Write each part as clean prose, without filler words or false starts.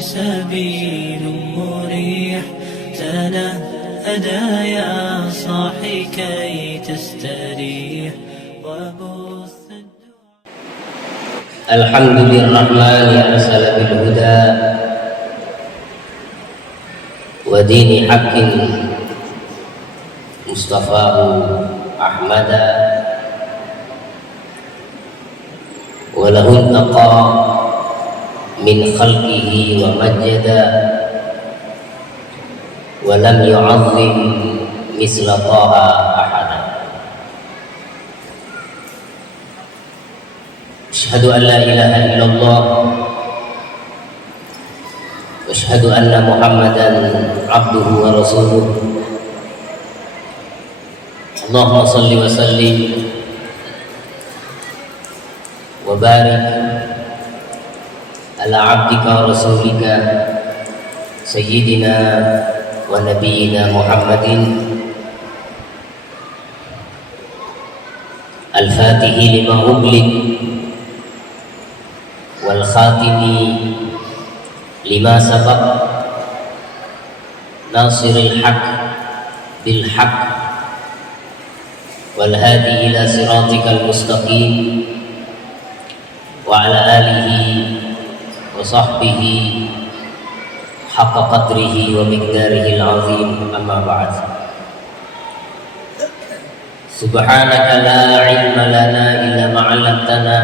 سبيل مريح تنهدى يا صاحي كي تستريح وبث الحمد للرحمن أرسل بالهدى ودين حق مصطفاه أحمد وله التقى من خلقه ومجدا ولم يعظم مثل طه أحدا أشهد أن لا إله إلا الله وأشهد أن محمدا عبده ورسوله اللهم صل وسلم وبارك على عبدك ورسولك سيدنا ونبينا محمد الفاتح لما أغلق والخاتم لما سبق ناصر الحق بالحق والهادي إلى صراطك المستقيم وعلى آله وصحبه حق قدره ومقداره العظيم أما بعد سبحانك لا علم لنا إلا ما علمتنا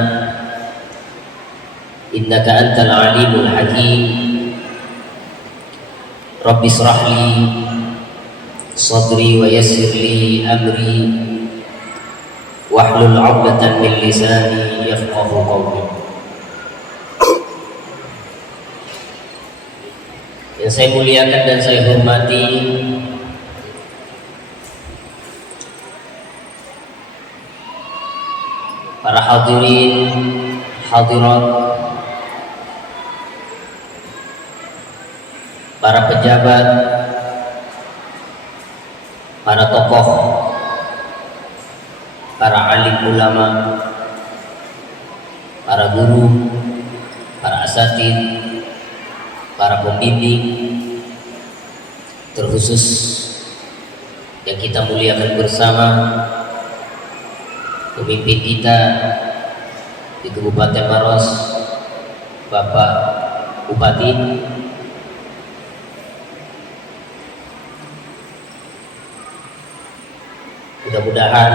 إنك أنت العليم الحكيم رب اشرح لي صدري ويسر لي أمري واحلل عقدة من لساني يفقه قولي. Yang saya muliakan dan saya hormati para hadirin hadirat, para pejabat, para tokoh, para alim ulama, para guru, para asatid, para pembimbing, terkhusus yang kita muliakan bersama pemimpin kita di Kabupaten Maros, Bapak Bupati, mudah-mudahan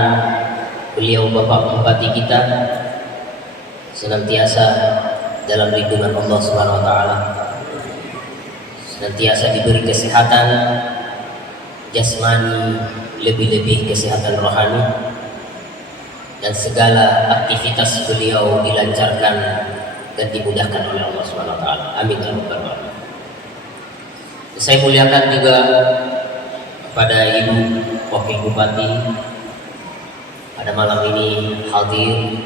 beliau Bapak Bupati kita senantiasa dalam lindungan Allah Subhanahu wa taala, senantiasa diberi kesehatan jasmani, lebih-lebih kesehatan rohani, dan segala aktivitas beliau dilancarkan dan dimudahkan oleh Allah Subhanahu wa taala. Amin ya rabbal alamin. Saya muliakan juga kepada Ibu Wakil Bupati pada malam ini hadir.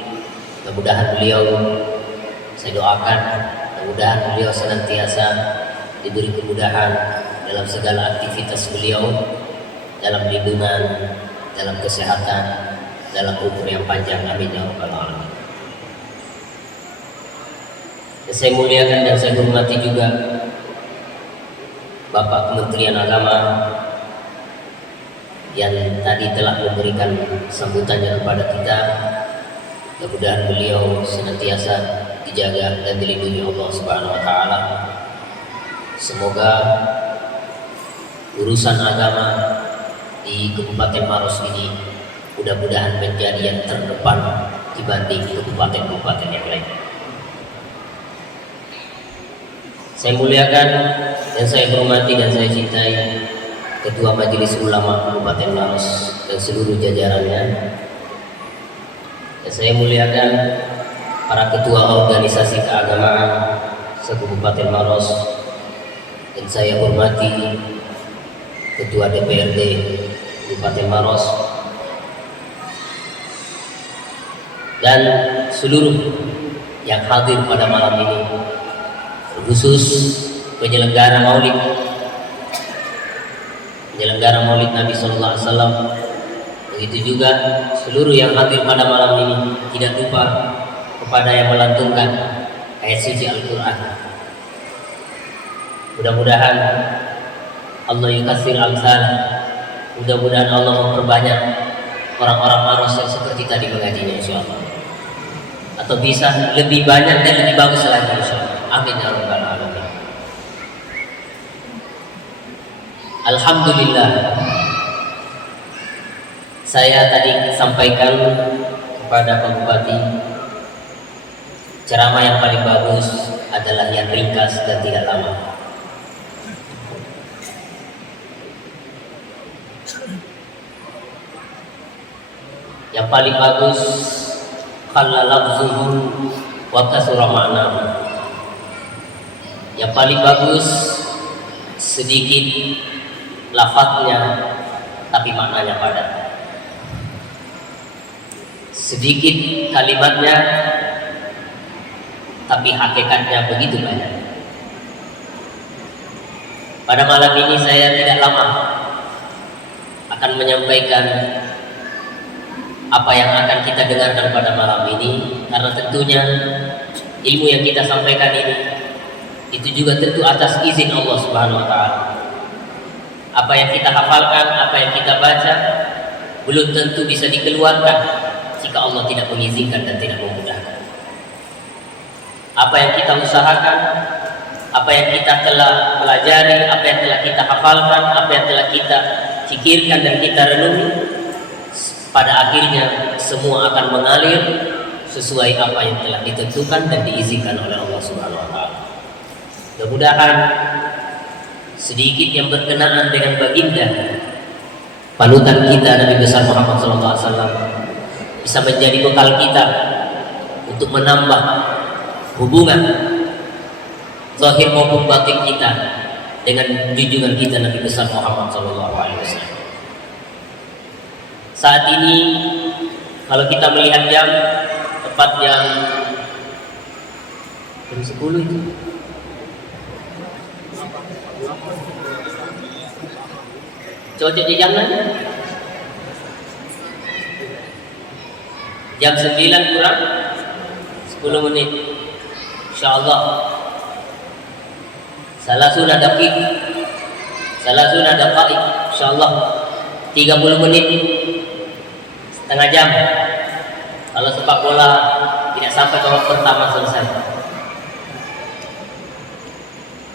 Mudah-mudahan beliau, saya doakan mudah-mudahan beliau senantiasa diberi kemudahan dalam segala aktivitas beliau, dalam lindungan, dalam kesehatan, dalam umur yang panjang. Amin ya rabbal alamin. Saya muliakan dan saya hormati juga Bapak Kementerian Agama yang tadi telah memberikan sambutannya kepada kita. Mudah-mudahan beliau senantiasa dijaga dan dilindungi Allah Subhanahu wa taala. Semoga urusan agama di Kabupaten Maros ini mudah-mudahan menjadi yang terdepan dibanding kabupaten-kabupaten yang lain. Saya muliakan dan saya hormati dan saya cintai Ketua Majelis Ulama Kabupaten Maros dan seluruh jajarannya. Dan saya muliakan para ketua organisasi keagamaan se-Kabupaten Maros, dan saya hormati Ketua DPRD Kabupaten Maros dan seluruh yang hadir pada malam ini, khusus penyelenggara Maulid Nabi Sallallahu Alaihi Wasallam. Begitu juga seluruh yang hadir pada malam ini, tidak lupa kepada yang melantunkan ayat suci Al-Quran. Mudah-mudahan Allah yukatsir amsal. Mudah-mudahan Allah memperbanyak orang-orang maros yang seperti tadi mengajinya insyaallah. Atau bisa lebih banyak dan lebih bagus lagi insyaallah. Amin ya rabbal alamin. Alhamdulillah. Saya tadi sampaikan kepada Pak Bupati, ceramah yang paling bagus adalah yang ringkas dan tidak lama. Yang paling bagus khalla lafzuhu wa kasura ma'nahu. Yang paling bagus sedikit lafadznya tapi maknanya padat. Sedikit kalimatnya tapi hakikatnya begitu banyak. Pada malam ini saya tidak lama akan menyampaikan apa yang akan kita dengarkan pada malam ini, karena tentunya ilmu yang kita sampaikan ini itu juga tentu atas izin Allah Subhanahu wa taala. Apa yang kita hafalkan, apa yang kita baca belum tentu bisa dikeluarkan jika Allah tidak mengizinkan dan tidak memudahkan. Apa yang kita usahakan, apa yang kita telah pelajari, apa yang telah kita hafalkan, apa yang telah kita fikirkan dan kita renungi, pada akhirnya semua akan mengalir sesuai apa yang telah ditentukan dan diizinkan oleh Allah Subhanahu wa taala. Mudah-mudahan sedikit yang berkenaan dengan baginda panutan kita Nabi besar Muhammad SAW bisa menjadi bekal kita untuk menambah hubungan zahir maupun batin kita dengan junjungan kita Nabi besar Muhammad SAW. Saat ini kalau kita melihat jam tepat jam 10 itu. Cocok di jamnya? Jam 9 kurang 10 menit. Insyaallah. Salasuna daqiq. Salasuna daqaiq. Insyaallah 30 menit. Setengah jam. Kalau sepak bola tidak sampai babak pertama selesai.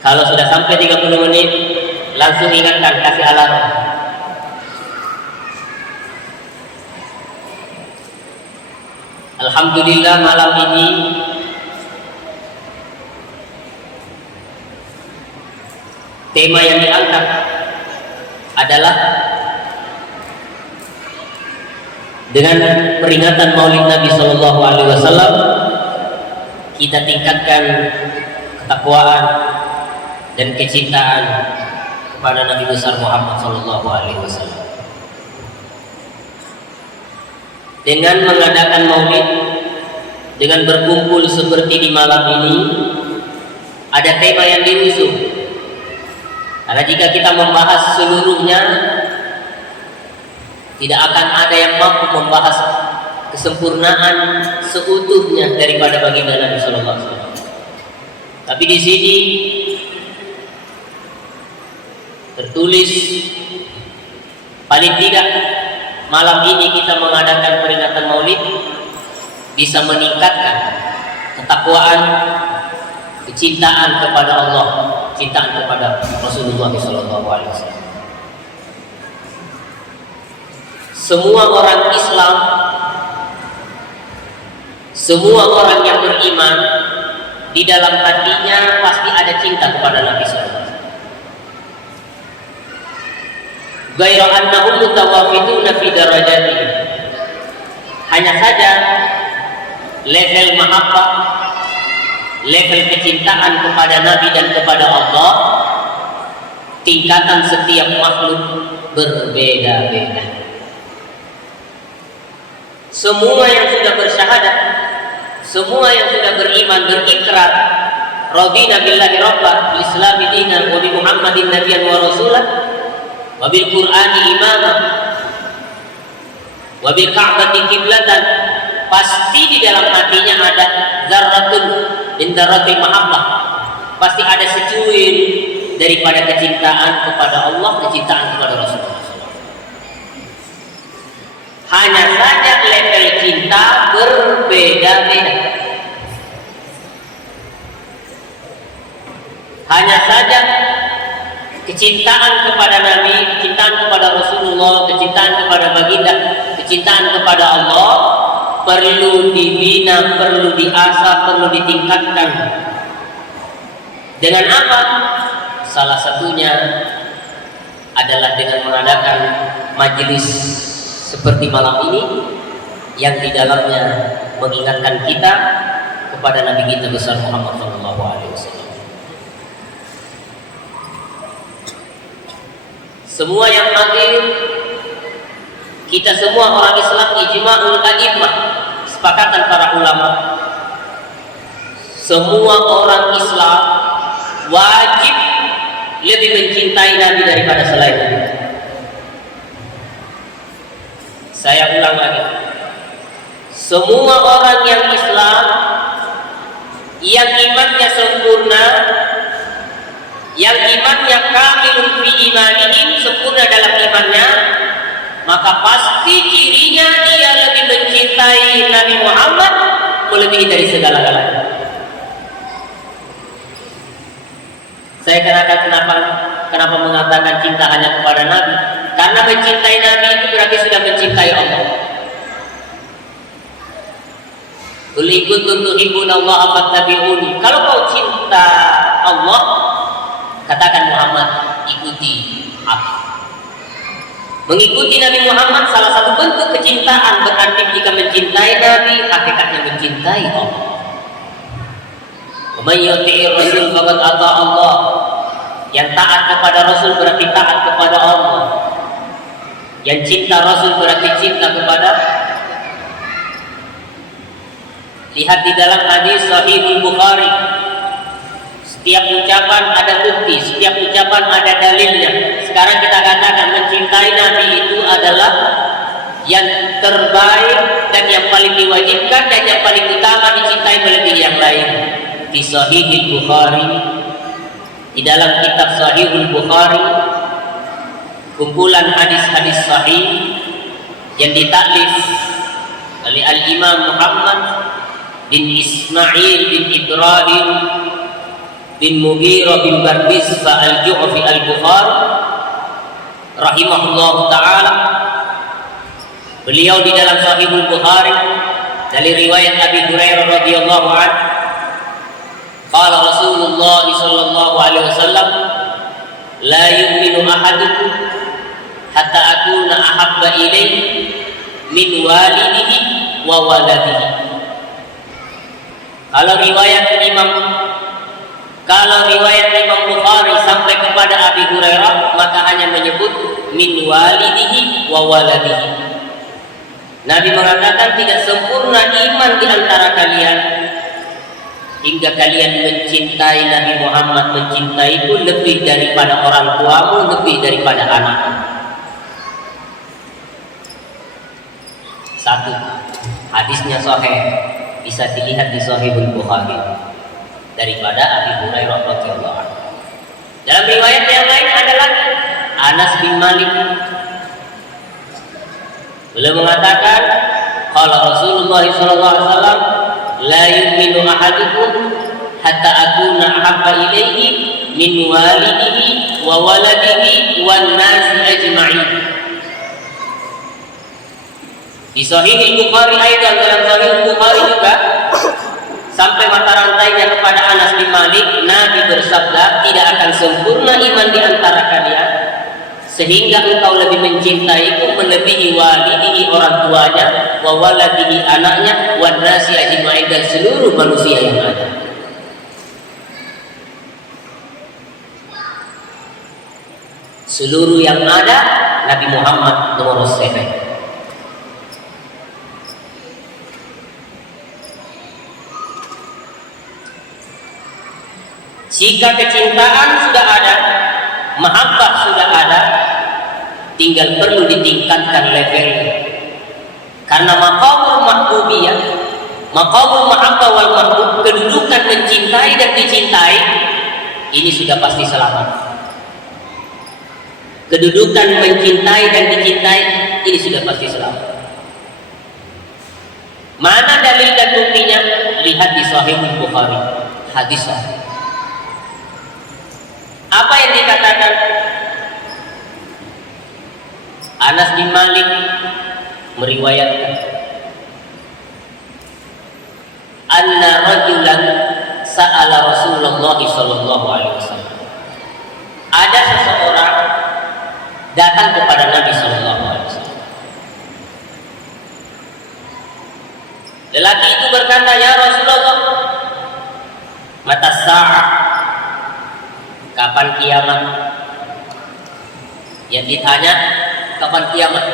Kalau sudah sampai 30 menit langsung ingatkan, kasih alarm. Alhamdulillah malam ini tema yang diangkat adalah dengan peringatan Maulid Nabi Sallallahu Alaihi Wasallam, kita tingkatkan ketakwaan dan kecintaan kepada Nabi besar Muhammad Sallallahu Alaihi Wasallam. Dengan mengadakan Maulid, dengan berkumpul seperti di malam ini, ada tema yang diusung. Karena jika kita membahas seluruhnya, tidak akan ada yang mampu membahas kesempurnaan seutuhnya daripada baginda Nabi Sallallahu Alaihi Wasallam. Tapi di sini tertulis paling tidak malam ini kita mengadakan peringatan Maulid bisa meningkatkan ketakwaan, kecintaan kepada Allah, cintaan kepada Rasulullah SAW. Semua orang Islam, semua orang yang beriman, di dalam hatinya pasti ada cinta kepada Nabi SAW. Ghairu annahum mutawafituna fi darajatihim. Hanya saja level mahabbah, level kecintaan kepada Nabi dan kepada Allah, tingkatan setiap makhluk berbeda-beda. Semua yang sudah bersyahadat, semua yang sudah beriman, berikrar radina billahi rabban, bil islami dinan, wa bi Muhammadin nabiyyan wa rasulan, wa bil Qur'ani imama, wa bil Ka'bati qiblatan, pasti di dalam hatinya ada zarratun min dzarratil mahabbah, pasti ada secuil daripada kecintaan kepada Allah, kecintaan kepada Rasulullah. Hanya saja level cinta berbeda-beda. Hanya saja kecintaan kepada Nabi, kecintaan kepada Rasulullah, kecintaan kepada baginda, kecintaan kepada Allah perlu dibina, perlu diasah, perlu ditingkatkan. Dengan apa? Salah satunya adalah dengan mengadakan majelis seperti malam ini yang di dalamnya mengingatkan kita kepada Nabi kita besar Muhammad SAW. Semua yang hadir, kita semua orang Islam, ijma'ul a'immah, sepakatan para ulama, semua orang Islam wajib lebih mencintai Nabi daripada selain Nabi. Saya ulang lagi, semua orang yang Islam, yang imannya sempurna, yang imannya kamilun fi imanihim, sempurna dalam imannya, maka pasti cirinya dia lebih mencintai Nabi Muhammad melebihi dari segala-galanya. Saya kenapa mengatakan cinta hanya kepada Nabi? Karena mencintai Nabi itu berarti sudah mencintai Allah. Qul in kuntum tuhibbunallaha fattabi'uni. Kalau kau cinta Allah, katakan Muhammad, ikuti aku. Mengikuti Nabi Muhammad salah satu bentuk kecintaan, berarti jika mencintai Nabi, hakikatnya mencintai Allah. Man yuti'ir Rasul faqad ata Allah. Yang taat kepada Rasul berarti taat kepada Allah. Yang cinta Rasul berarti cinta kepada. Lihat di dalam hadis Sahihul Bukhari, setiap ucapan ada bukti, setiap ucapan ada dalilnya. Sekarang kita katakan mencintai Nabi itu adalah yang terbaik dan yang paling diwajibkan dan yang paling utama dicintai melebihi yang lain. Di Sahihul Bukhari, di dalam kitab Sahihul Bukhari, kumpulan hadis-hadis sahih yang ditaklif oleh Al-Imam Muhammad bin Ismail bin Ibrahim bin Mughirah bin Bardizbah al-Ju'fi al-Bukhari rahimahullah ta'ala. Beliau di dalam Sahihul Bukhari dari riwayat Abi Hurairah radhiyallahu anhu, qala Rasulullah sallallahu alaihi wasallam, la yu'minu ahadukum hatta akuna ahabba ilaihi min walidihi wa waladihi. Kalau riwayat Imam Bukhari sampai kepada Abi Hurairah, maka hanya menyebut min walidihi wa waladihi. Nabi mengatakan tidak sempurna iman di antara kalian hingga kalian mencintai Nabi Muhammad, mencintaiku lebih daripada orang tuamu, lebih daripada anakmu. Satu, hadisnya sahih, bisa dilihat di Sahihul Bukhari daripada Abi Hurairah radhiyallahu anhu. Dalam riwayat yang lain ada lagi Anas bin Malik. Beliau mengatakan, qala Rasulullah sallallahu alaihi wasallam, la yu'minu ahadukum hatta akuna ahabba ilaihi min walidihi wa waladihi wan nasi ajma'in. Di Sahih Bukhari aidan, dalam Sahih Bukhari juga sampai mata rantainya kepada Anas bin Malik, Nabi bersabda, tidak akan sempurna iman di antara kalian sehingga engkau lebih mencintaiku melebihi walidihi, orang tuanya, wa waladihi, anaknya, wan nasi ajma'in, dan seluruh manusia yang ada. Seluruh yang ada, Nabi Muhammad nomor 1. Jika kecintaan sudah ada, mahabbah sudah ada, tinggal perlu ditingkatkan levelnya. Karena maqamul mahbubiyah, maqamul mahabbah wal mahbub, kedudukan mencintai dan dicintai, ini sudah pasti selamat. kedudukan mencintai dan dicintai, ini sudah pasti selamat. Mana dalil dan buktinya? Lihat di Sahih Bukhari, hadis sahih. Apa yang dikatakan? Anas bin Malik meriwayatkan, anna rajulan sa'ala Rasulullah sallallahu alaihi wasallam. Ada seseorang datang kepada Nabi sallallahu alaihi wasallam. Lelaki itu berkata, ya Rasulullah, mata sa'ah, kapan kiamat? Yang ditanya, kapan kiamat?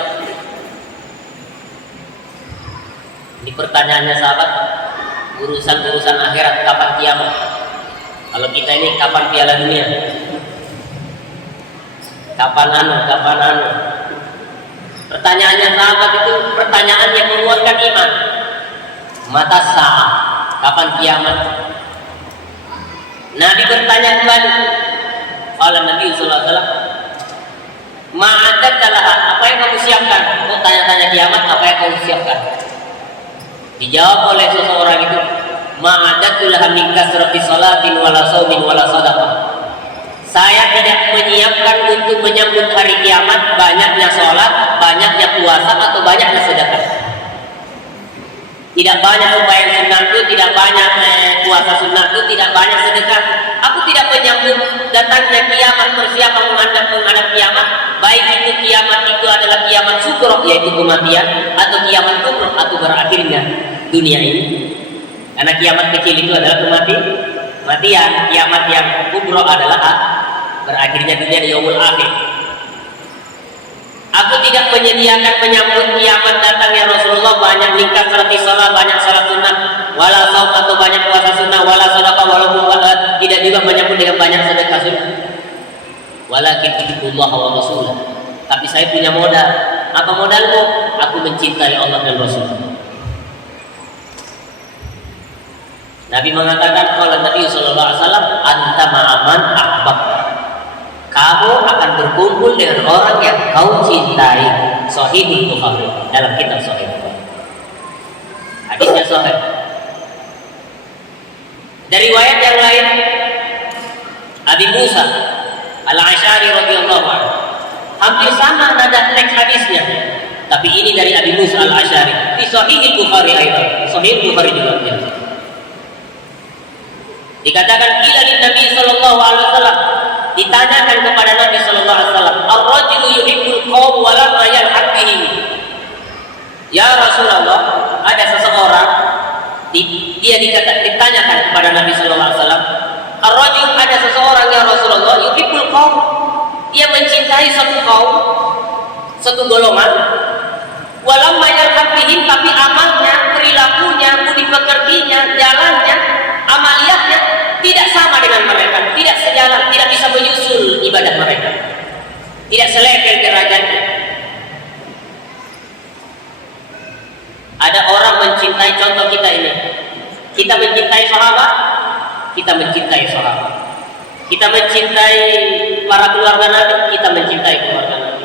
Ini pertanyaannya sahabat, urusan-urusan akhirat, kapan kiamat? Kalau kita ini kapan piala dunia? Kapan anu? Pertanyaannya sahabat itu pertanyaan yang menguatkan iman. Mata sa'ah, kapan kiamat? Nabi bertanya kembali. Qala Nabi sallallahu alaihi wasallam, ma'adadalah, apa yang kamu siapkan? Oh, tanya-tanya kiamat, apa yang kamu siapkan? Dijawab oleh seseorang itu, ma'adadalah min kasrati salatin wala shaumin wala sadaqah. Saya tidak menyiapkan untuk menyambut hari kiamat banyaknya sholat, banyaknya puasa, atau banyaknya sedekah. Tidak banyak sembahyang sunnahku, tidak banyak puasa sunnahku, tidak banyak sedekah. Aku tidak menyambut datangnya kiamat, persiapan menghadap kiamat. Baik itu kiamat itu adalah kiamat sugro, yaitu kematian, atau kiamat kubro, atau berakhirnya dunia ini. Karena kiamat kecil itu adalah kematian, kiamat yang kubro adalah berakhirnya dunia di yaumul akhir. Aku tidak menyediakan menyambut kiamat datang ya Rasulullah banyak lingkas serati salat, banyak salat sunnah, wala saum atau banyak puasa sunnah, wala sedekah, walaupun tidak juga menyambut dengan banyak sedekah sunnah. Walakin ikhullah wa rasulah. Tapi saya punya modal. Apa modalmu? Aku mencintai Allah dan Rasul. Nabi mengatakan, kalau Nabi sallallahu alaihi wasallam, anta ma'aman ahbab. Kamu akan berkumpul dengan orang yang kau cintai. Sahih Bukhari, dalam kitab Sahih Bukhari. Hadisnya sahih. Dari riwayat yang lain, Abi Musa Al-Asy'ari radhiyallahu anhu, hampir sama nada teks hadisnya, tapi ini dari Abi Musa Al-Asy'ari di Sahih Bukhari ayat. Sahih Bukhari juga. Dikatakan ila Nabi sallallahu alaihi wasallam, ditanyakan kepada Nabi sallallahu alaihi wasallam, ar-rajulu yuhibbul qaum wa lam yalhaq bihim. Ya Rasulullah, ada seseorang dia ditanyakan kepada Nabi sallallahu alaihi wasallam, ar-rajul, ada seseorang ya Rasulullah, yuhibbul qaum, dia mencintai satu kaum, satu golongan, wa lam yalhaq bihim, tapi amalnya, perilakunya, budi pekertinya, jalannya, amaliyahnya tidak sama dengan mereka, tidak sejalan, tidak bisa menyusul ibadah mereka, tidak selevel derajatnya. Ada orang mencintai, contoh kita ini, kita mencintai sahabat, kita mencintai sahabat, kita mencintai para keluarga Nabi, kita mencintai keluarga Nabi,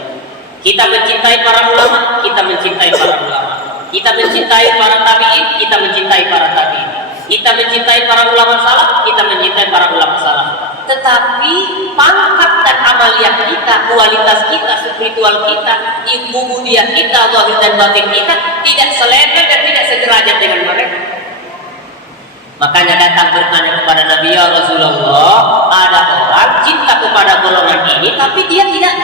kita mencintai para ulama, kita mencintai para ulama, kita mencintai para tabi'in, kita mencintai para tabi'in, kita mencintai para ulama salaf, kita mencintai para ulama salaf. Tetapi pangkat dan amaliyah kita, kualitas kita, spiritual kita, ibudiyah kita, zahir dan batin kita tidak selevel dan tidak sederajat dengan mereka. Makanya datang bertanya kepada Nabi, ya Rasulullah, ada orang cinta kepada golongan ini, tapi dia tidak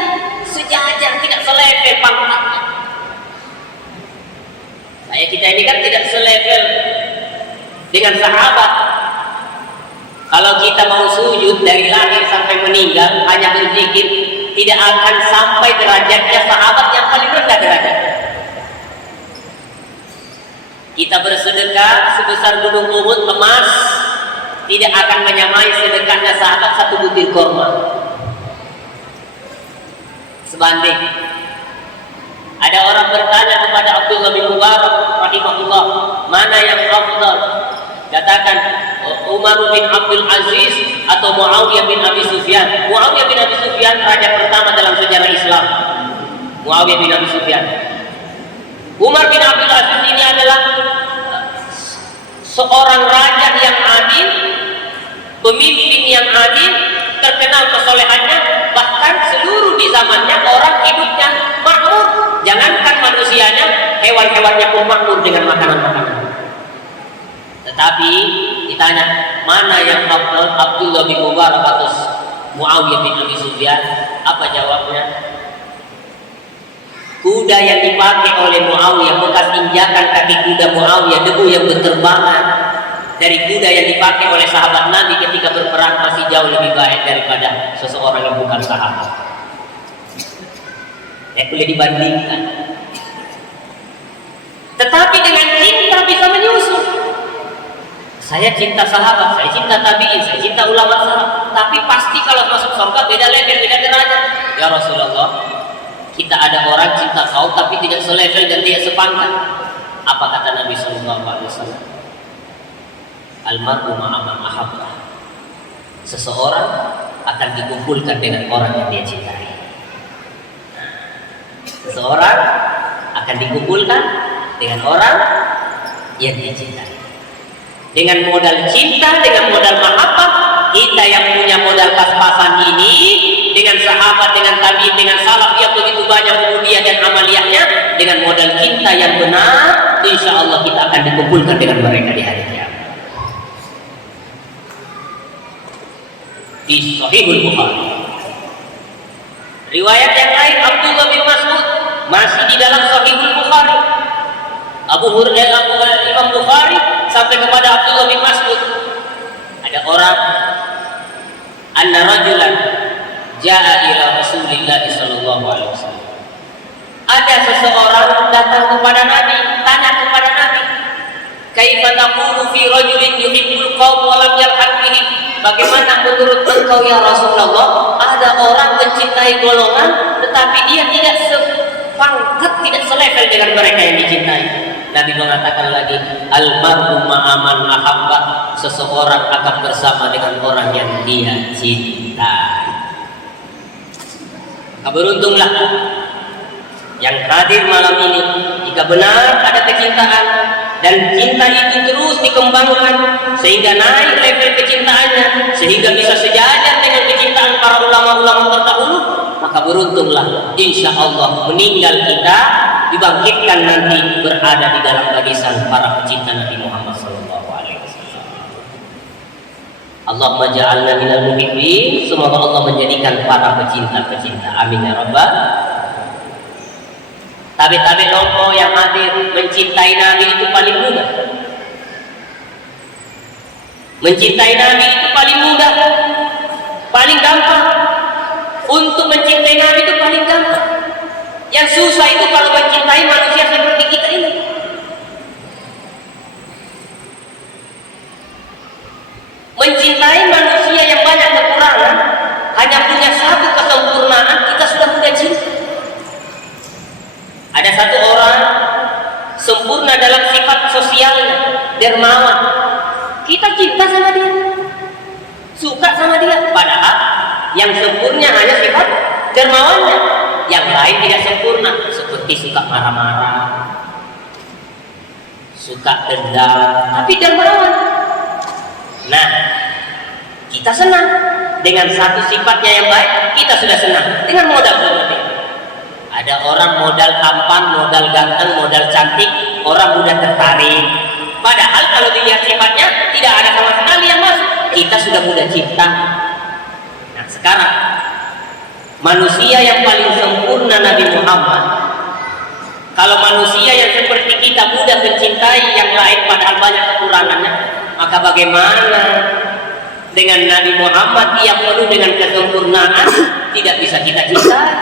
sejajar, tidak selevel pangkatnya. Kita ini kan tidak selevel dengan sahabat. Kalau kita mau sujud dari lahir sampai meninggal hanya berzikir, tidak akan sampai derajatnya sahabat yang paling rendah derajatnya. Kita bersedekah sebesar gunung Uhud emas, tidak akan menyamai sedekahnya sahabat satu butir korma. Sebanding. Ada orang bertanya kepada Abdullah bin Mubarak rahimahullah, mana yang afdal? Katakan Umar bin Abdul Aziz atau Muawiyah bin Abi Sufyan. Muawiyah bin Abi Sufyan Sufyan raja pertama dalam sejarah Islam, Muawiyah bin Abi Sufyan. Umar bin Abdul Aziz ini adalah seorang raja yang adil, pemimpin yang adil, terkenal kesolehannya, bahkan seluruh di zamannya orang hidupnya makmur. Jangankan manusianya, hewan-hewannya pun makmur dengan makanan-makanan. Tetapi ditanya, mana yang afdal, Abdullah bin Mubarak atau Muawiyah bin Abi Sufyan? Apa jawabnya? Kuda yang dipakai oleh Muawiyah, bekas injakan kaki kuda Muawiyah, debu yang berterbangan dari kuda yang dipakai oleh sahabat Nabi ketika berperang masih jauh lebih baik daripada seseorang yang bukan sahabat. Boleh dibandingkan. Tetapi dengan cinta bisa menyusul. Saya cinta sahabat, saya cinta tabi'in, saya cinta ulama sahabat. Tapi pasti kalau masuk surga beda level, beda derajat. Ya Rasulullah, kita ada orang cinta kau tapi tidak selevel dan tidak sepangkat. Apa kata Nabi Sallallahu Alaihi Wasallam? Almarhum ma'aman ahabbah. Seseorang akan dikumpulkan dengan orang yang dia cintai. Seseorang akan dikumpulkan dengan orang yang dia cintai. Dengan modal cinta, dengan modal mahabbah, kita yang punya modal pas-pasan ini, dengan sahabat, dengan tabi'in, dengan salaf yang begitu banyak kemudian dan amaliyahnya, dengan modal cinta yang benar, insya Allah kita akan dikumpulkan dengan mereka di hari kiamat. Di Sahihul Bukhari, riwayat yang lain Abdullah bin Mas'ud masih di dalam Sahihul Bukhari. Imam Bukhari sampai kepada Abdullah bin Mas'ud, ada orang, anna rajulan ja'a ila Rasulillah sallallahu alaihi wasallam. Ada seseorang datang kepada Nabi, tanya kepada Nabi, kaifa taqulu fi rajulin yuhibbul qaum wa lam yalhaq bihi? Bagaimana menurut engkau ya Rasulullah, ada orang mencintai golongan tetapi dia tidak sepangkat, tidak selevel dengan mereka yang dicintai. Nabi mengatakan lagi, almarhum ma'aman ahabbah, seseorang akan bersama dengan orang yang dia cintai. Beruntunglah yang hadir malam ini jika benar ada kecintaan dan cinta itu terus dikembangkan sehingga naik level kecintaannya, sehingga bisa sejajar dengan kecintaan para ulama-ulama terdahulu, maka beruntunglah, insya Allah meninggal kita dibangkitkan nanti berada di dalam barisan para pecinta Nabi Muhammad SAW. Allahumma ja'alna minal muhibbin. Semoga Allah menjadikan para pecinta-pecinta. Amin ya rabbal. Tabi-tabi nomor yang hadir mencintai Nabi itu paling mudah. Mencintai Nabi itu paling mudah, paling gampang. Untuk mencintai Nabi itu paling gampang. Yang susah itu kalau mencintai manusia seperti kita ini. Mencintai manusia yang banyak kekurangan, hanya punya satu kesempurnaan, kita sudah mudah cinta. Ada satu orang sempurna dalam sifat sosialnya, dermawan. Kita cinta sama dia, suka sama dia. Padahal yang sempurna hanya sifat dermawannya, yang lain tidak sempurna, seperti suka marah-marah, suka dendam, tapi dermawan. Nah, kita senang dengan satu sifatnya yang baik, kita sudah senang dengan modal seperti itu. Ada orang modal tampan, modal ganteng, modal cantik, orang mudah tertarik. Padahal kalau dilihat sifatnya tidak ada sama sekali yang masuk, kita sudah mudah cinta. Nah sekarang manusia yang paling sempurna Nabi Muhammad. Kalau manusia yang seperti kita mudah mencintai yang lain padahal banyak kekurangannya, maka bagaimana dengan Nabi Muhammad yang penuh dengan kesempurnaan tidak bisa kita cintai?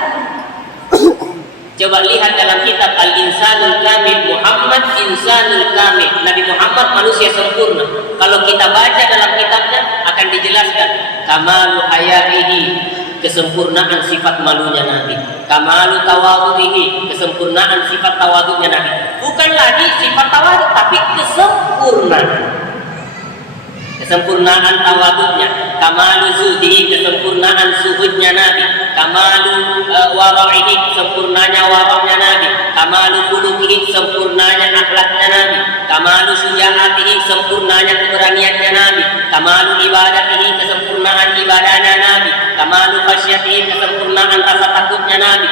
Coba lihat dalam kitab Al-Insanul Kamil, Muhammad Insanul Kamil. Nabi Muhammad manusia sempurna. Kalau kita baca dalam kitabnya akan dijelaskan kamalu hayaihi, kesempurnaan sifat malunya Nabi. Kamalu tawadhuhi, kesempurnaan sifat tawadhunya Nabi. Bukan lagi sifat tawadhu, tapi kesempurnaan. Kesempurnaan tawadhunya. Kamalu zuhdihi, kesempurnaan zuhudnya Nabi. kamalu wara'ihi, sempurnanya waraknya Nabi, kamalu khuluqihi, sempurnanya akhlaknya Nabi, kamalu syuja'atihi, sempurnanya keberaniannya Nabi, kamalu ibadatihi, kesempurnaan ibadahnya Nabi, kamalu khasyatihi, kesempurnaan rasa takutnya Nabi.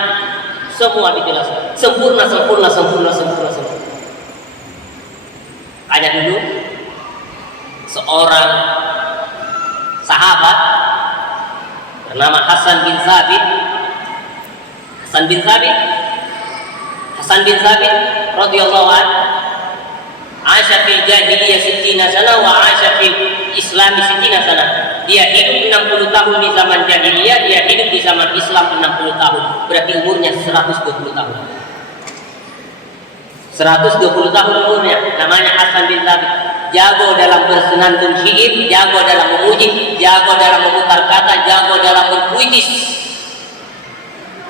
Semua dijelaskan sempurna. Ada dulu seorang sahabat bernama Hasan bin Thabit radhiyallahu anhu, Aisha fil jahiliyah 60 sana wa Aisha fil Islam 60 sana. Dia hidup 60 tahun di zaman jahiliyah, dia hidup di zaman Islam 60 tahun. Berarti umurnya 120 tahun. 120 tahun umurnya. Namanya Hasan bin Thabit. Jago dalam bersenandung syair, jago dalam memuji, jago dalam memutar kata, jago dalam berpuitis.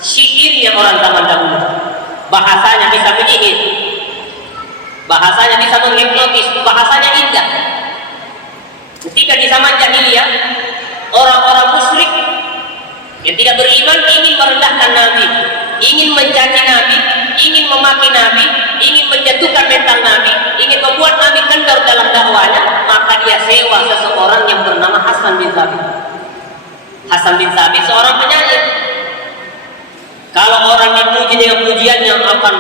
Syairnya orang zaman dahulu. Bahasanya bisa menyihir, bahasanya bisa menghipnotis, bahasanya indah. Ketika di zaman jahiliyah, orang-orang musyrik yang tidak beriman ingin merendahkan Nabi, ingin mencaci Nabi, ingin memaki Nabi, ingin menjatuhkan mental Nabi, ingin membuat Nabi kendor dalam dakwanya, maka dia sewa seseorang yang bernama Hasan bin Thabit. Hasan bin Thabit seorang penyair. Kalau orang dipuji dengan pujiannya akan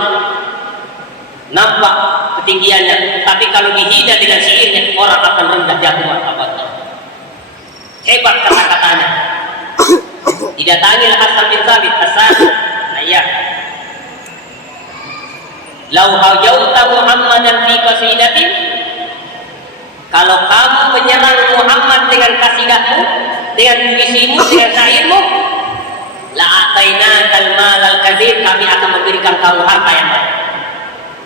nampak ketinggiannya, tapi kalau dihina dengan syairnya, orang akan rendah jatuh martabatnya. Hebat kata-katanya. Didatangilah Hasan bin Thabit. Hasan, ayah, lau hajauta Muhammadan fi qasidatin, kalau kamu menyerang Muhammad dengan kasidahmu, dengan puisimu, dengan syairmu, la atainakal malal katsir, kami akan memberikan kamu harta yang banyak.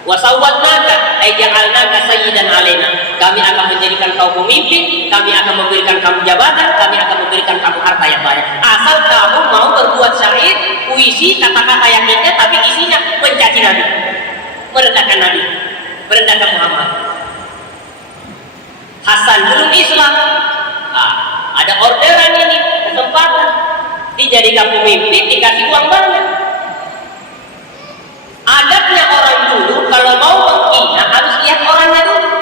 Wa sawwadnaka ay ja'alnaka sayyidan alaina, kami akan menjadikan kau pemimpin, kami akan memberikan kamu jabatan, kami akan memberikan kamu harta yang banyak, asal kamu mau berbuat syair, puisi, kata-kata yang indah tapi isinya mencaci Nabi, merendahkan Nabi, merendahkan Muhammad. Hasan belum Islam, ada orderan ini, kesempatan, dijadikan pemimpin, dikasih uang banyak. Adabnya orang dulu kalau mau menghina harus lihat orangnya dulu,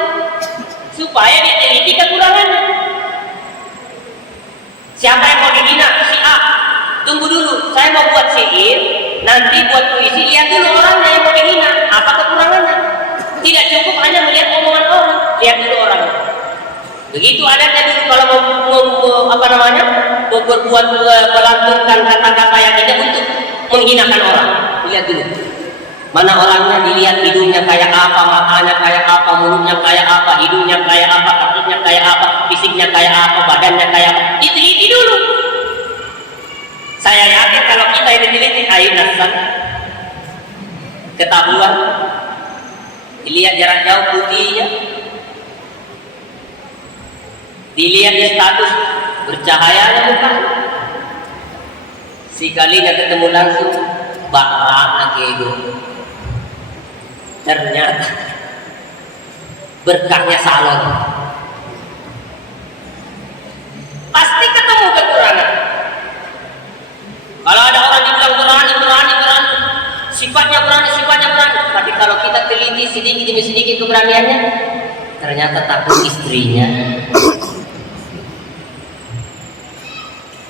supaya diteliti kekurangannya. Siapa yang mau dihina? Si A. Tunggu dulu, saya mau buat syair, nanti buat puisi, lihat dulu orangnya yang mau dihina, apa kekurangannya. Tidak cukup hanya melihat omongan orang, lihat dulu orangnya. Begitu adanya dulu kalau mau berbuat melantunkan kata-kata yang tidak untuk menghinakan orang, lihat dulu mana orangnya, dilihat hidungnya kayak apa, matanya kayak apa, mulutnya kayak apa, hidungnya kayak apa, kakinya kayak apa, fisiknya kayak apa, badannya kayak apa, diteliti dulu. Saya yakin kalau kita ini diteliti, ayo Hasan ketahuan, dilihat jarak jauh putihnya, dilihat di status bercahayanya bukan, sekalinya ketemu langsung bakrak ego, ternyata berkahnya salon, pasti ketemu kekurangan. Kalau ada orang dibilang berani, sifatnya berani, tapi kalau kita teliti sedikit demi sedikit keberaniannya, ternyata takut istrinya.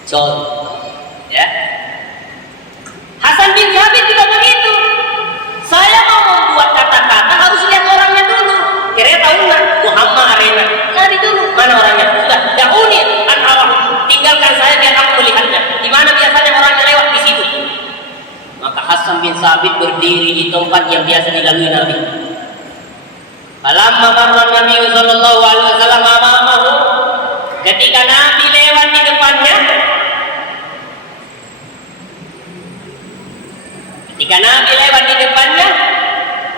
Contoh, ya, Hasan bin Thabit juga begitu. Saya mau membuat kata-kata harus lihat orangnya dulu. Kira tahu nggak Muhammad Arena? Cari dulu mana orangnya. Sudah, dahuni an awam. Tinggalkan saya biar aku melihatnya. Di mana biasanya orangnya lewat di situ. Maka Hasan bin Thabit berdiri di tempat yang biasa dilalui Nabi. Falamma marra Nabi sallallahu alaihi wasallam amamahu, ketika Nabi lewat di depannya,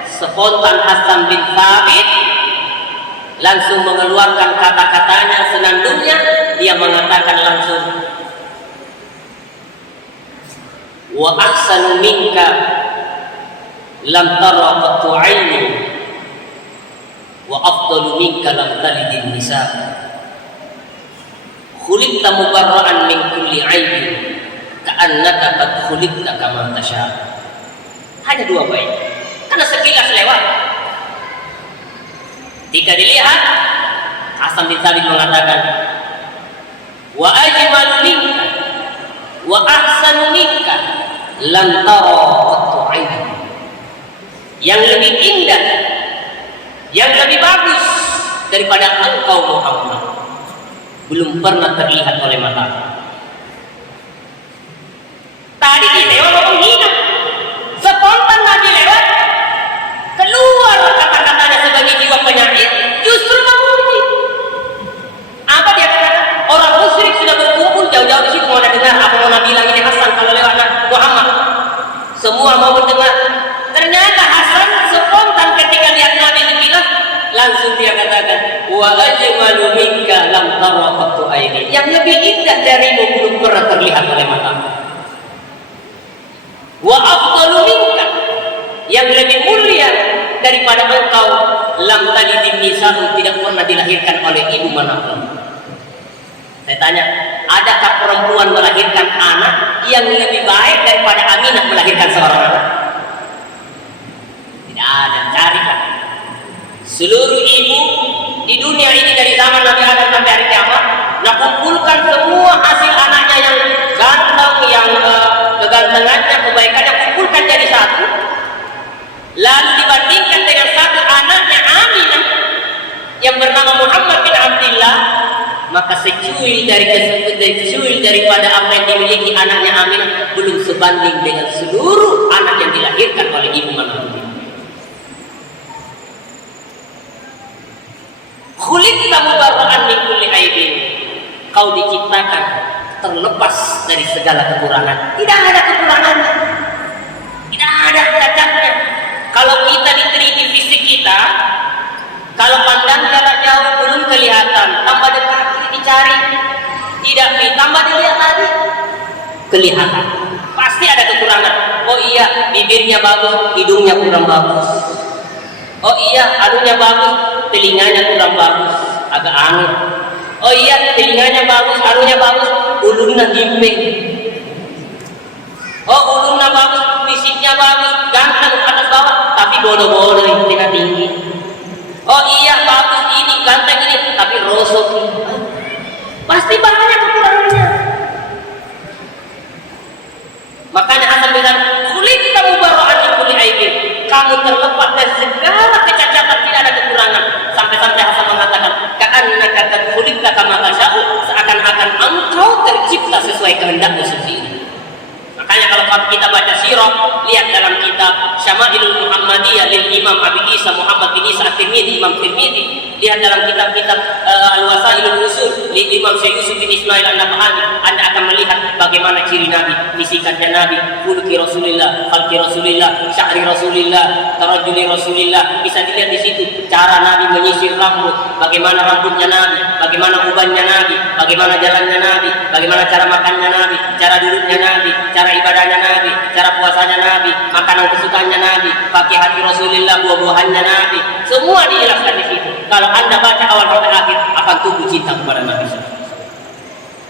spontan Hasan bin Thabit langsung mengeluarkan kata-katanya, senandungnya. Dia mengatakan langsung, wa ahsanu minka lam tara qattu aini wa afdalu minka lam talidin nisa khuliqta mubarra'an min kulli aibin ka'annaka qad khuliqta kama tasha. Hanya 2 bait. Karena sekilas lewat. Jika dilihat, Hasan bin Thabit mengatakan, wa ajmalu minka wa ahsanu minka lam tara qattu aini. Yang lebih indah, yang lebih bagus daripada engkau Muhammad belum pernah terlihat oleh mata. Tadi kita ngomong hina, spontan Nabi lewat, keluar kata-katanya sebagai jiwa penyair, justru memuji. Apa dia katakan? Orang musyrik sudah berkumpul jauh-jauh di situ, mau dengar apa mau Nabi bilang ini Hasan kalau lewat Muhammad. Semua mau mendengar. Ternyata Hasan spontan ketika lihat Nabi sekilas, langsung dia katakan, wa ajmalu minka lam tara qattu aini. Yang lebih indah darimu belum pernah terlihat oleh matamu. Wa afdalu minka, yang lebih mulia daripada engkau, lam talidin nisa'u, tidak pernah dilahirkan oleh ibu manapun. Saya tanya, adakah perempuan melahirkan anak yang lebih baik daripada Aminah melahirkan seorang anak? Tidak ada, carikan. Seluruh ibu di dunia ini dari zaman Nabi Adam sampai hari kiamat, nak kumpulkan semua hasil anaknya yang ganteng, yang kegantengannya, kebaikannya, kumpulkan jadi satu, lalu dibandingkan dengan satu anaknya Aminah yang bernama Muhammad bin Abdullah, maka secuil daripada apa yang dimiliki anaknya Aminah belum sebanding dengan seluruh anak yang dilahirkan oleh ibu manapun. Khuliqta mubarra'an min kulli aibin. Kau diciptakan terlepas dari segala kekurangan. Tidak ada kekurangannya, tidak ada cacatnya. Kalau kita diteliti fisik kita, kalau pandang jarak jauh belum kelihatan, tambah dekat dicari, tidak ditambah dilihat lagi, kelihatan. Pasti ada kekurangan. Oh iya, bibirnya bagus, hidungnya kurang bagus. Oh iya, anunya bagus, telinganya kurang bagus, agak aneh. Oh iya, telinganya bagus, anunya bagus, ulunnya gimping. Oh, ulunnya bagus, fisiknya bagus, ganteng atas bawah, tapi bodoh-bodoh yang tingkat tinggi. Oh iya, bagus ini, ganteng ini, tapi rosok ini. Pasti banyak kekurangannya. Makanya Hasan bilang, khuliqta mubarra'an min kulli aibin. Kamu terlepas dari segala kecacatan, tidak ada kekurangan. Sampai-sampai Hasan mengatakan, ka'annaka qad khuliqta kama tasha'u, seakan-akan engkau tercipta sesuai kehendakmu sendiri. Makanya kalau kita baca sirah, lihat dalam kitab Syama'ilul Muhammadiyah lil Imam Abi Isa Muhammad bin Isa At-Tirmidzi, Imam Tirmidzi, lihat dalam kitab-kitab Al-Wasailul Usul lil Imam Syekh Yusuf bin Ismail An-Nabhani, Anda akan melihat bagaimana ciri Nabi, sifatnya Nabi, khuluqi Rasulillah, khalqi Rasulillah, sya'ri Rasulillah, tarajjuli Rasulillah. Bisa dilihat di situ cara Nabi menyisir rambut, bagaimana rambutnya Nabi, bagaimana ubannya Nabi, bagaimana jalannya Nabi, bagaimana cara makannya Nabi, cara duduknya Nabi, cara ibadahnya Nabi, cara puasanya Nabi, makanan kesukaannya Nabi, pakai hati Rasulullah, buah-buahannya Nabi, semua dijelaskan di situ. Kalau Anda baca awal sampai akhir, akan tumbuh cinta kepada Nabi.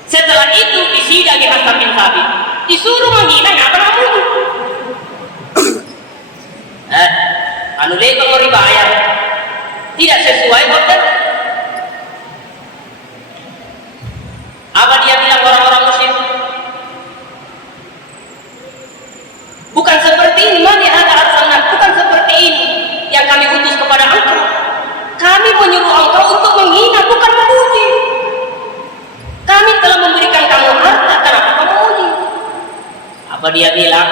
Setelah itu disidangi Hasan bin Thabit, disuruh menghina apa namanya? Anu lego riwayat tidak sesuai hotel. Apa dia bilang orang-orang muslim? Bukan seperti ini, mani ada arsalan, bukan seperti ini yang kami utus kepada engkau. Kami menyuruh engkau untuk menghina, bukan memuji. Kami telah memberikan kamu harta, kenapa kamu memuji? Apa dia bilang?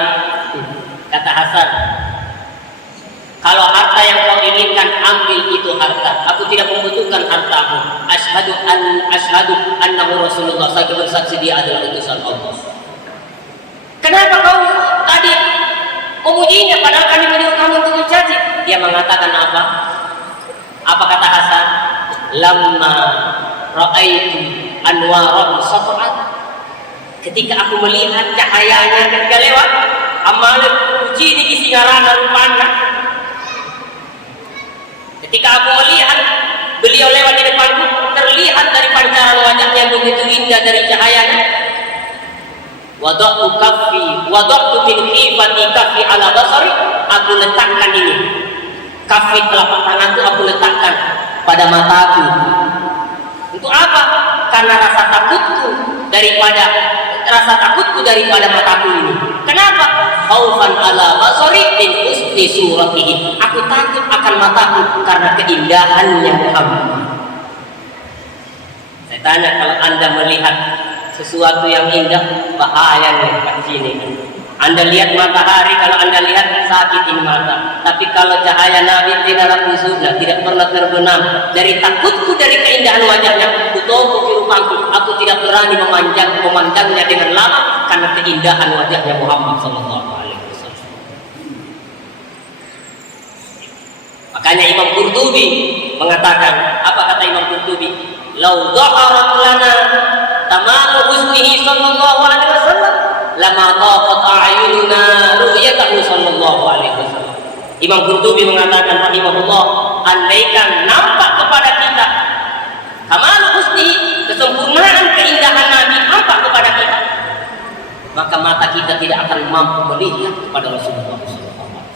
Kata Hasan, kalau harta yang kau inginkan, ambil itu harta. Aku tidak membutuhkan hartamu. Ashhadu annahu Rasulullah. Saya bersaksi dia adalah utusan Allah. Kenapa kau tadi memujinya padahal kami menyuruh kamu untuk mencaci? Dia mengatakan apa? Apa kata Hasan? Lamma ra'aitu anwaran safa'at. Ketika aku melihat cahayanya ketika lewat, amal puji di singarana rupanya. Ketika aku melihat beliau lewat di depanku, terlihat dari pancaran wajahnya begitu indah dari cahayanya. wada'tu min khifati kaffi ala basari, aku letakkan ini kaffi telapak tanganku aku letakkan pada mataku. Untuk apa? Karena rasa takutku daripada mataku ini. Kenapa? Khaufan ala basari min husni suratihi, aku takut akan mataku karena keindahannya Muhammad. Saya tanya, kalau Anda melihat sesuatu yang indah, bahaya nih kat sini. Anda lihat matahari, kalau Anda lihat sakit ini mata. Tapi kalau cahaya Nabi tidak sudah tidak pernah terbenam. Dari takutku dari keindahan wajahnya, kutumpuk kehidupanku, aku tidak berani memandangnya dengan lama karena keindahan wajahnya Muhammad sallallahu alaihi wasallam. Makanya Imam Qurtubi mengatakan, apa kata Imam Qurtubi? Lau dhaharat lana tamamu husnihi sallallahu alaihi wasallam lama taqat a'yununa ru'yatahu sallallahu alaihi wasallam. Imam Qurtubi mengatakan rahimahullah, andaikan nampak kepada kita kamalu husnihi, kesempurnaan keindahan Nabi nampak kepada kita, maka mata kita tidak akan mampu melihat kepada Rasulullah sallallahu alaihi wasallam.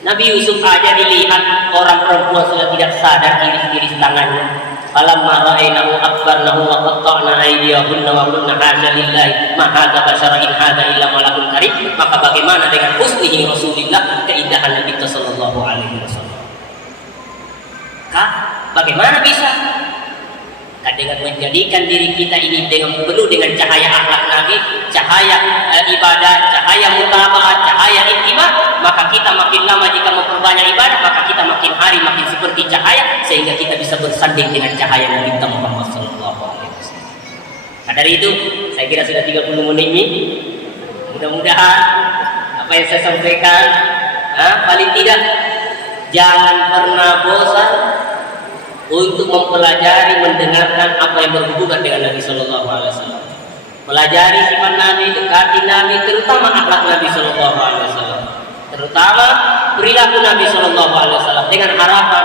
Nabi Yusuf aja dilihat orang perempuan sudah tidak sadar iris-iris tangannya. Falamma ra'aynahu akbarnahu wa qatta'na aydiyahunna wa qulna hadza lillahi ma hadza basyara in hadza illa malakun karim. Maka bagaimana dengan husnihi Rasulullah, keindahan Nabi sallallahu alaihi wasallam? Bagaimana bisa? Dengan menjadikan diri kita ini penuh dengan cahaya akhlak Nabi, cahaya ibadah, cahaya mutaba'ah, cahaya ittiba, maka kita makin lama jika memperbanyak ibadah, maka kita makin hari makin seperti cahaya, sehingga kita bisa bersanding dengan cahaya Nabi Muhammad sallallahu alaihi wasallam. Nah, dari itu saya kira sudah 30 menit ini. Mudah-mudahan apa yang saya sampaikan paling tidak jangan pernah bosan untuk mempelajari, mendengarkan apa yang berhubungan dengan Nabi Sallallahu Alaihi Wasallam. Pelajari sifat Nabi, dekati Nabi, terutama akhlak Nabi Sallallahu Alaihi Wasallam, terutama perilaku Nabi Sallallahu Alaihi Wasallam, dengan harapan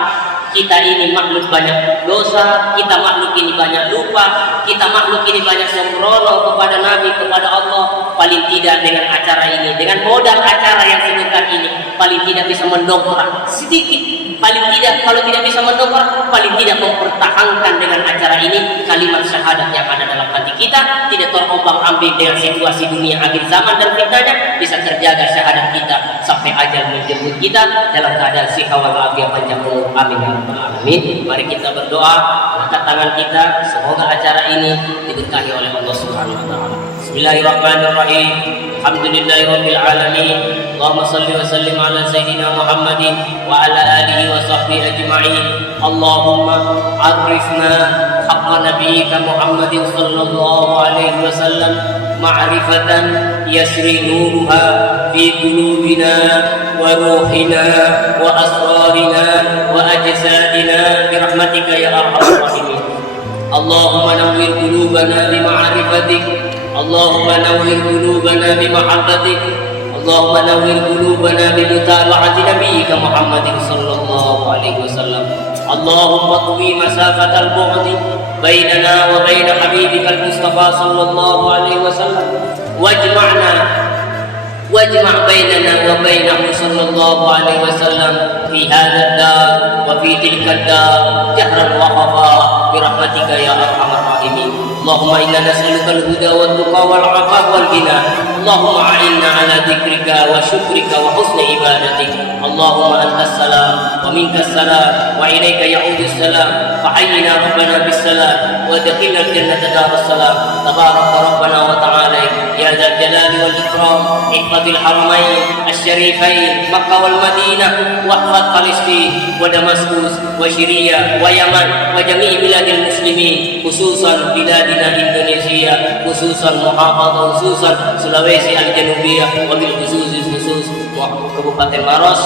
kita ini makhluk banyak dosa, kita makhluk ini banyak lupa, kita makhluk ini banyak sembrono kepada Nabi, kepada Allah. Paling tidak dengan acara ini, dengan modal acara yang sebentar ini, paling tidak bisa mendongkrak sedikit. Paling tidak, kalau tidak bisa mendongkrak, paling tidak mempertahankan dengan acara ini kalimat syahadat yang ada dalam hati kita, tidak terombang-ambing dengan situasi dunia akhir zaman dan fitnahnya, bisa terjaga syahadat kita sampai ajal menjemput kita dalam keadaan siha wal afiyah panjang umur. Amin ya rabbal alamin. Mari kita berdoa, angkat tangan kita, semoga acara ini diberkahi oleh Allah Subhanahu wa taala. Bismillahirrahmanirrahim. Alhamdulillahirabbil alamin. Allahumma shalli wa sallim ala sayyidina Muhammadin wa ala alihi wa sahbihi ajma'in. Allahumma arifna haqqa nabiyyika Muhammadin sallallahu alaihi wasallam ma'rifatan yasri nuruha fi qulubina wa ruhina wa asrarina wa ajsadina bi rahmatika ya arhamar rahimin. Allahumma nawwir qulubana bi ma'rifatik, Allahumma nawwir qulubana bi mahabbatik, Allahumma nawwir qulubana bi mutaba'ati nabiyyika Muhammadin sallallahu alaihi wasallam. Allahumma twi masafatal bu'di bainana wa bain habibika al-Mustafa sallallahu alaihi wasallam wajma' bainana wa bainahu sallallahu alaihi wasallam fi hadha ad-dar wa fi tilka ad-dar jahran wa khafa bi rahmatika ya arhamar rahimin. Allahumma inna nas'aluka al-huda wa tuqa wal 'afaf wal ghina. Allahumma a'inna ala dzikrika wa syukrika wa husni ibadatik. Allahumma antas salam wa minkas salam wa ilaika ya'udus salam. Fa hayyina rabbana bis salam wa adkhilna al-jannata darus salam. Tabaraka rabbana wa ta'ala ya dzal jalali wal ikram. Ihfazil haramain asy-syarifain Makkah wal Madinah wa ihfaz Palestin wa Damaskus wa Syria wa Yaman wa jami' biladil muslimin, khususan biladina Indonesia, khususan muhafadzah, khususan Sulawesi al-Janubiyah, wa bil khusus Kabupaten Maros.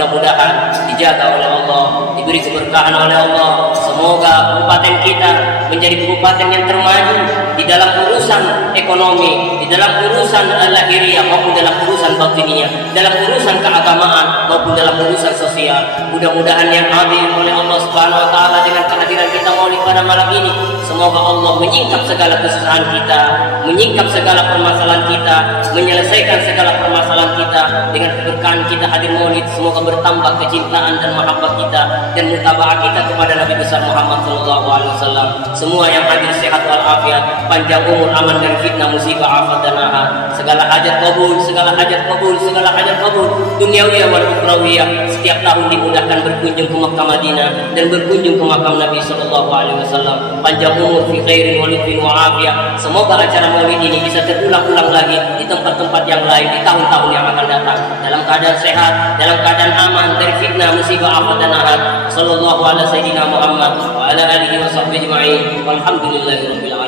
mudah-mudahan dijaga oleh Allah, diberi keberkahan oleh Allah. Semoga kabupaten kita menjadi kabupaten yang termaju di dalam urusan ekonomi, di dalam urusan lahiriah maupun dalam urusan batiniah, dalam urusan keagamaan maupun dalam urusan sosial. Mudah-mudahan yang hadir oleh Allah Subhanahu wa taala dengan kehadiran kita maulid pada malam ini, semoga Allah menyingkap segala kesusahan kita, menyingkap segala permasalahan kita, menyelesaikan segala permasalahan kita dengan keberkahan kita hadir maulid. Semoga bertambah kecintaan dan mahabbah kita dan mutabaah kita kepada Nabi besar Muhammad sallallahu alaihi wasallam. Semua yang hadir sehat walafiat, panjang umur, aman dari fitnah, musibah, afat dan ahad. Segala hajat kabul, segala hajat kabul, segala hajat kabul, duniawiyah wal ukhrawiyah. Setiap tahun dimudahkan berkunjung ke Makkah Madinah dan berkunjung ke makam Nabi sallallahu alaihi wasallam. Panjang umur fi khairin wa lutfin wa afiyah. Semoga acara maulid ini bisa terulang-ulang lagi di tempat-tempat yang lain di tahun-tahun yang akan datang dalam keadaan sehat, dalam keadaan aman dari fitnah, musibah, afat dan ahad. Sallallahu ala sayyidina Muhammad wa ala alihi wa sahbihi ajma'in. Walhamdulillahirabbil alamin.